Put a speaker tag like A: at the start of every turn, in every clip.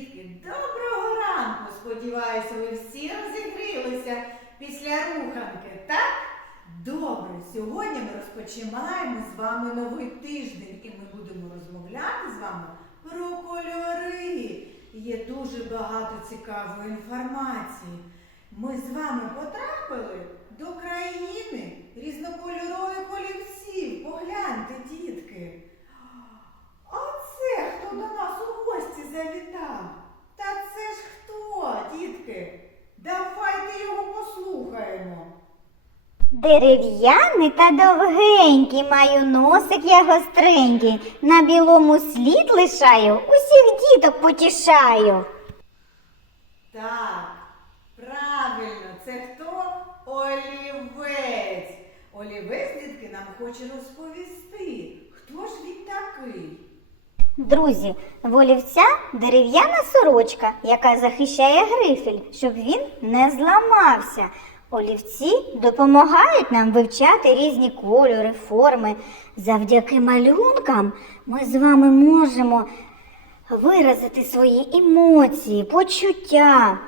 A: Дітки, доброго ранку! Сподіваюся, ви всі розігрілися після руханки, так? Добре, сьогодні ми розпочинаємо з вами новий тиждень і ми будемо розмовляти з вами про кольори. Є дуже багато цікавої інформації. Ми з вами потрапили до країни різнокольорової...
B: Дерев'яний та довгенький, маю носик я гостренький, на білому слід лишаю, усіх діток потішаю.
A: Так, правильно, це хто? Олівець. Олівець, дітки, нам хоче розповісти, хто ж він такий?
B: Друзі, в олівця дерев'яна сорочка, яка захищає грифель, щоб він не зламався. Олівці допомагають нам вивчати різні кольори, форми. Завдяки малюнкам ми з вами можемо виразити свої емоції, почуття.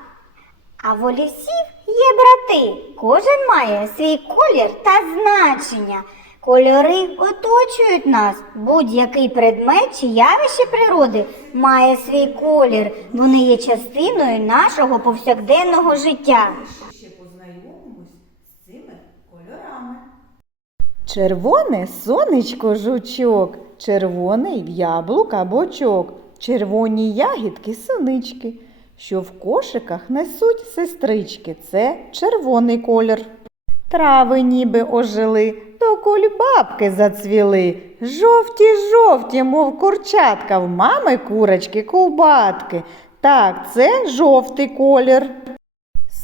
B: А в олівців є брати. Кожен має свій колір та значення. Кольори оточують нас. Будь-який предмет чи явище природи має свій колір. Вони є частиною нашого повсякденного життя.
A: Ми ще познайомимось з цими кольорами. Червоне сонечко жучок, червоний в яблука бочок, червоні ягідки синички, що в кошиках несуть сестрички. Це червоний колір. Трави ніби ожили, до кульбабки зацвіли. Жовті, жовті, мов курчатка, в мами курочки ковбатки. Так, це жовтий колір.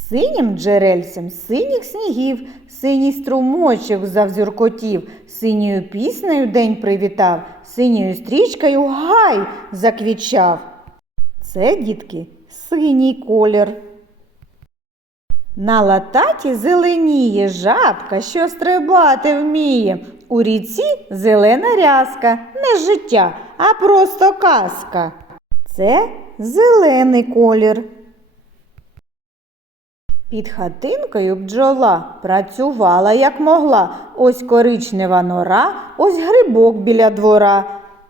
A: Синім джерельцем синіх снігів, синій струмочок завзюркотів, синьою піснею день привітав, синьою стрічкою гай заквічав. Це, дітки, синій колір. На лататі зеленіє жабка, що стрибати вміє. У ріці зелена рязка, не життя, а просто казка. Це зелений колір. Під хатинкою бджола працювала як могла. Ось коричнева нора, ось грибок біля двора.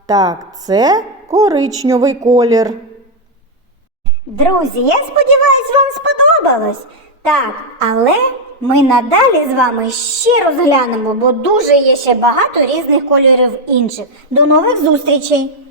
A: Так, це коричневий колір.
B: Друзі, я сподіваюсь, вам сподобалось. Так, але ми надалі з вами ще розглянемо, бо дуже є ще багато різних кольорів інших. До нових зустрічей!